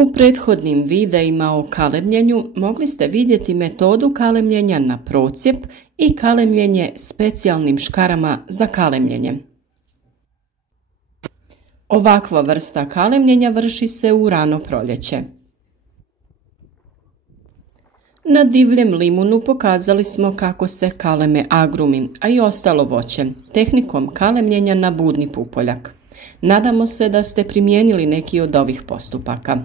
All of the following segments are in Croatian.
U prethodnim videima o kalemljenju mogli ste vidjeti metodu kalemljenja na procijep i kalemljenje specijalnim škarama za kalemljenje. Ovakva vrsta kalemljenja vrši se u rano proljeće. Na divljem limunu pokazali smo kako se kaleme agrumi, a i ostalo voće, tehnikom kalemljenja na budni pupoljak. Nadamo se da ste primijenili neki od ovih postupaka.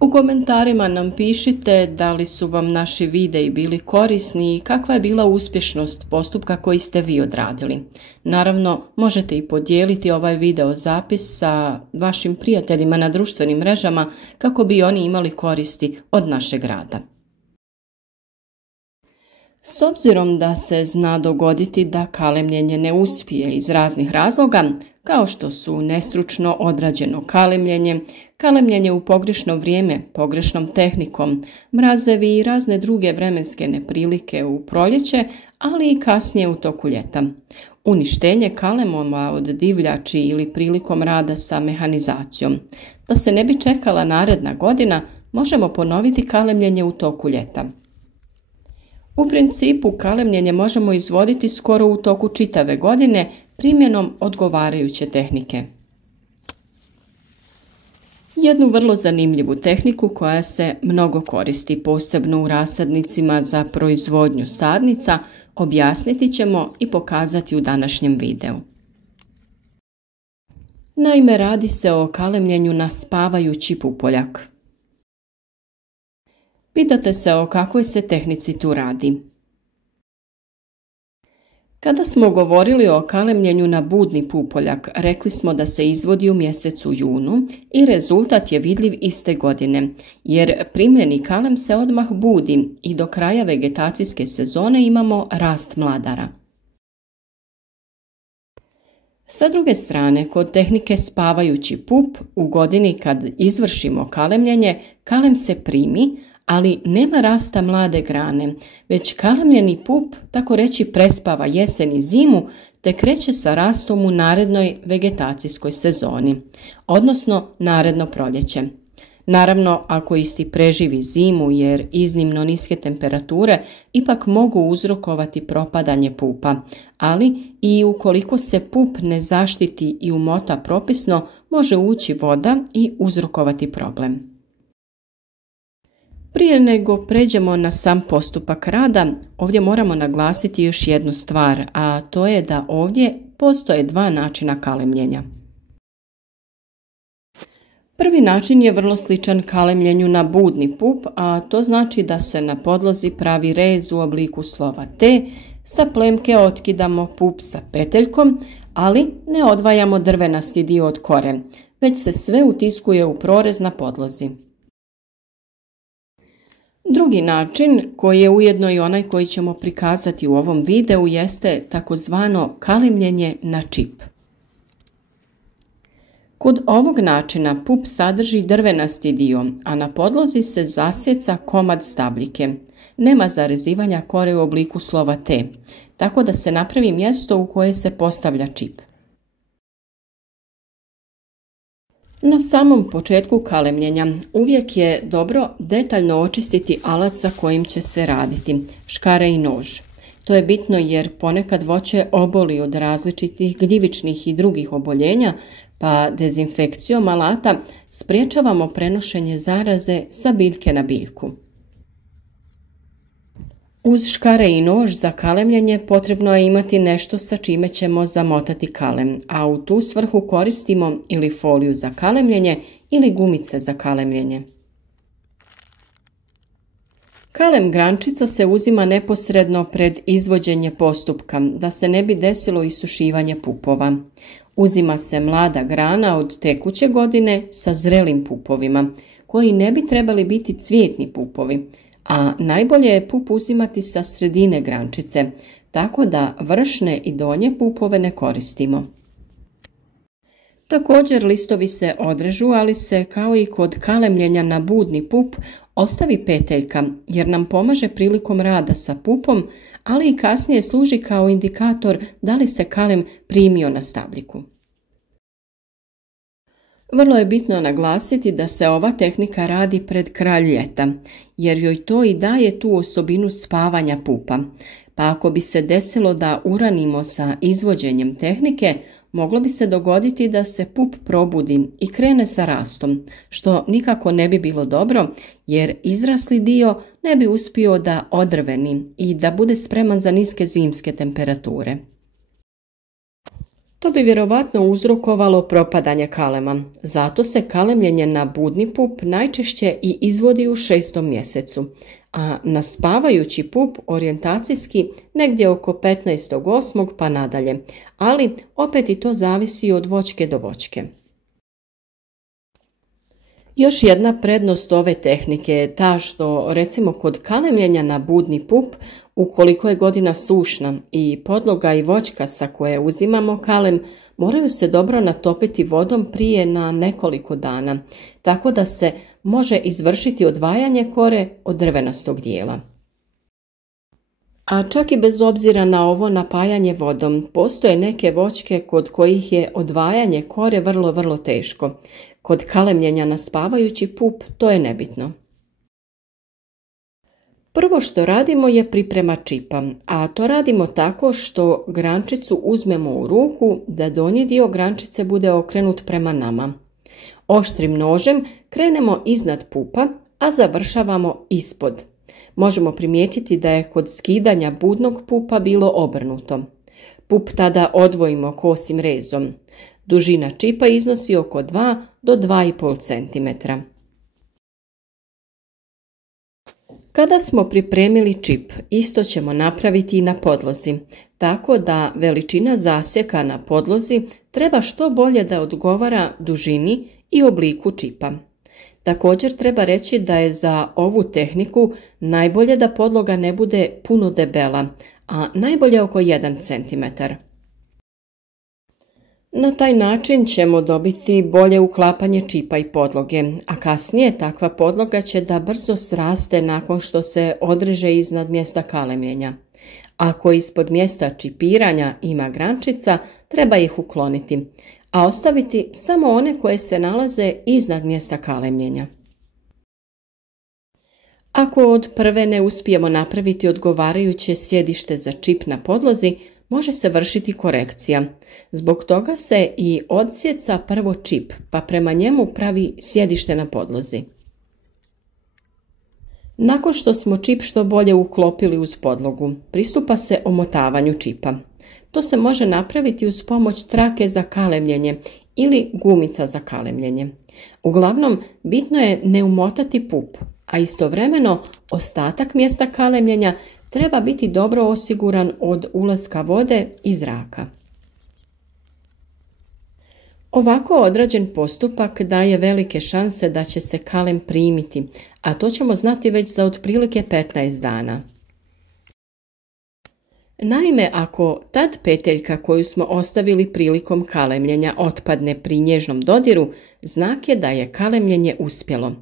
U komentarima nam pišite da li su vam naši videi bili korisni i kakva je bila uspješnost postupka koji ste vi odradili. Naravno, možete i podijeliti ovaj video zapis sa vašim prijateljima na društvenim mrežama kako bi oni imali koristi od našeg rada. S obzirom da se zna dogoditi da kalemljenje ne uspije iz raznih razloga, kao što su nestručno odrađeno kalemljenje, kalemljenje u pogrešno vrijeme, pogrešnom tehnikom, mrazevi i razne druge vremenske neprilike u proljeće, ali i kasnije u toku ljeta. Uništenje kalemova od divljači ili prilikom rada sa mehanizacijom. Da se ne bi čekala naredna godina, možemo ponoviti kalemljenje u toku ljeta. U principu kalemljenje možemo izvoditi skoro u toku čitave godine primjenom odgovarajuće tehnike. Jednu vrlo zanimljivu tehniku koja se mnogo koristi, posebno u rasadnicima za proizvodnju sadnica, objasniti ćemo i pokazati u današnjem videu. Naime, radi se o kalemljenju na spavajući pupoljak. Pitate se o kakvoj se tehnici tu radi. Kada smo govorili o kalemljenju na budni pupoljak, rekli smo da se izvodi u mjesecu junu i rezultat je vidljiv iste godine, jer primjeni kalem se odmah budi i do kraja vegetacijske sezone imamo rast mladara. Sa druge strane, kod tehnike spavajući pup, u godini kad izvršimo kalemljenje, kalem se primi, ali nema rasta mlade grane, već kalemljeni pup, tako reći, prespava jesen i zimu, te kreće sa rastom u narednoj vegetacijskoj sezoni, odnosno naredno proljeće. Naravno, ako isti preživi zimu, jer iznimno niske temperature ipak mogu uzrokovati propadanje pupa, ali i ukoliko se pup ne zaštiti i umota propisno, može ući voda i uzrokovati problem. Prije nego pređemo na sam postupak rada, ovdje moramo naglasiti još jednu stvar, a to je da ovdje postoje dva načina kalemljenja. Prvi način je vrlo sličan kalemljenju na budni pup, a to znači da se na podlozi pravi rez u obliku slova T, sa plemke otkidamo pup sa peteljkom, ali ne odvajamo drvenasti dio od kore, već se sve utiskuje u prorez na podlozi. Drugi način, koji je ujedno i onaj koji ćemo prikazati u ovom videu, jeste takozvano kalemljenje na čip. Kod ovog načina pup sadrži drvenasti dio, a na podlozi se zasjeca komad stabljike. Nema zarezivanja kore u obliku slova T, tako da se napravi mjesto u koje se postavlja čip. Na samom početku kalemljenja uvijek je dobro detaljno očistiti alat sa kojim će se raditi, škare i nož. To je bitno jer ponekad voće oboli od različitih gljivičnih i drugih oboljenja, pa dezinfekcijom alata spriječavamo prenošenje zaraze sa biljke na biljku. Uz škare i nož za kalemljenje potrebno je imati nešto sa čime ćemo zamotati kalem, a u tu svrhu koristimo ili foliju za kalemljenje ili gumice za kalemljenje. Kalem grančica se uzima neposredno pred izvođenje postupka, da se ne bi desilo isušivanje pupova. Uzima se mlada grana od tekuće godine sa zrelim pupovima, koji ne bi trebali biti cvijetni pupovi, a najbolje je pup uzimati sa sredine grančice, tako da vršne i donje pupove ne koristimo. Također listovi se odrežu, ali se kao i kod kalemljenja na budni pup ostavi peteljka, jer nam pomaže prilikom rada sa pupom, ali i kasnije služi kao indikator da li se kalem primio na stabljiku. Vrlo je bitno naglasiti da se ova tehnika radi pred kraj ljeta, jer joj to i daje tu osobinu spavanja pupa. Pa ako bi se desilo da uranimo sa izvođenjem tehnike, moglo bi se dogoditi da se pup probudi i krene sa rastom, što nikako ne bi bilo dobro, jer izrasli dio ne bi uspio da odrveni i da bude spreman za niske zimske temperature. To bi vjerovatno uzrokovalo propadanje kalema, zato se kalemljenje na budni pup najčešće i izvodi u 6. mjesecu, a na spavajući pup orijentacijski negdje oko 15.8. pa nadalje, ali opet i to zavisi od voćke do voćke. Još jedna prednost ove tehnike je ta što, recimo kod kalemljenja na budni pup, ukoliko je godina sušna i podloga i voćka sa koje uzimamo kalem, moraju se dobro natopiti vodom prije na nekoliko dana, tako da se može izvršiti odvajanje kore od drvenastog dijela. A čak i bez obzira na ovo napajanje vodom, postoje neke voćke kod kojih je odvajanje kore vrlo teško. Kod kalemljenja na spavajući pup to je nebitno. Prvo što radimo je priprema čipa, a to radimo tako što grančicu uzmemo u ruku da donji dio grančice bude okrenut prema nama. Oštrim nožem krenemo iznad pupa, a završavamo ispod. Možemo primijetiti da je kod skidanja budnog pupa bilo obrnuto. Pup tada odvojimo kosim rezom. Dužina čipa iznosi oko 2 do 2,5 cm. Kada smo pripremili čip, isto ćemo napraviti i na podlozi, tako da veličina zasjeka na podlozi treba što bolje da odgovara dužini i obliku čipa. Također treba reći da je za ovu tehniku najbolje da podloga ne bude puno debela, a najbolje oko 1 cm. Na taj način ćemo dobiti bolje uklapanje čipa i podloge, a kasnije takva podloga će da brzo sraste nakon što se odreže iznad mjesta kalemljenja. Ako ispod mjesta čipiranja ima grančica, treba ih ukloniti, a ostaviti samo one koje se nalaze iznad mjesta kalemljenja. Ako od prve ne uspijemo napraviti odgovarajuće sjedište za čip na podlozi, može se vršiti korekcija. Zbog toga se i odsjeca prvo čip, pa prema njemu pravi sjedište na podlozi. Nakon što smo čip što bolje uklopili uz podlogu, pristupa se omotavanju čipa. To se može napraviti uz pomoć trake za kalemljenje ili gumica za kalemljenje. Uglavnom, bitno je ne umotati pup, a istovremeno ostatak mjesta kalemljenja treba biti dobro osiguran od ulaska vode i zraka. Ovako odrađen postupak daje velike šanse da će se kalem primiti, a to ćemo znati već za otprilike 15 dana. Naime, ako tad peteljka koju smo ostavili prilikom kalemljenja otpadne pri nježnom dodiru, znak je da je kalemljenje uspjelo.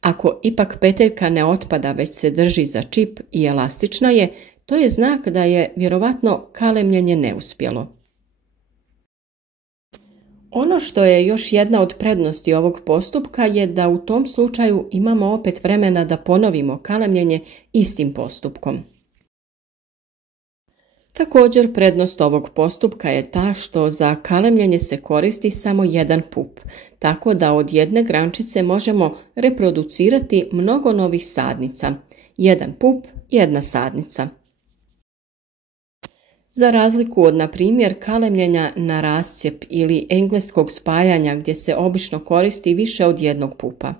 Ako ipak peteljka ne otpada već se drži za čip i elastična je, to je znak da je vjerovatno kalemljenje neuspjelo. Ono što je još jedna od prednosti ovog postupka je da u tom slučaju imamo opet vremena da ponovimo kalemljenje istim postupkom. Također prednost ovog postupka je ta što za kalemljenje se koristi samo jedan pup, tako da od jedne grančice možemo reproducirati mnogo novih sadnica. Jedan pup, jedna sadnica. Za razliku od, na primjer, kalemljenja na rascijep ili engleskog spajanja gdje se obično koristi više od jednog pupa.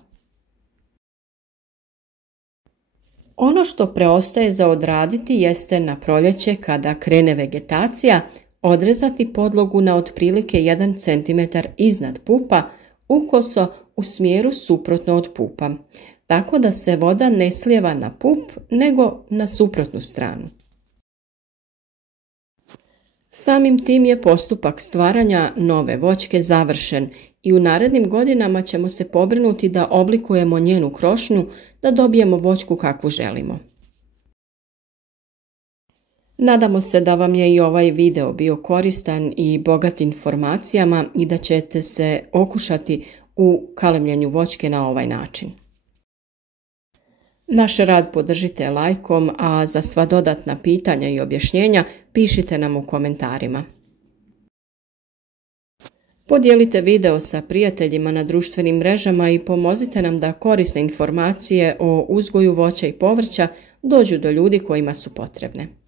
Ono što preostaje za odraditi jeste na proljeće kada krene vegetacija odrezati podlogu na otprilike 1 cm iznad pupa ukoso u smjeru suprotno od pupa, tako da se voda ne slijeva na pup nego na suprotnu stranu. Samim tim je postupak stvaranja nove voćke završen i u narednim godinama ćemo se pobrinuti da oblikujemo njenu krošnju da dobijemo voćku kakvu želimo. Nadamo se da vam je i ovaj video bio koristan i bogat informacijama i da ćete se okušati u kalemljenju voćke na ovaj način. Naš rad podržite lajkom, a za sva dodatna pitanja i objašnjenja pišite nam u komentarima. Podijelite video sa prijateljima na društvenim mrežama i pomozite nam da korisne informacije o uzgoju voća i povrća dođu do ljudi kojima su potrebne.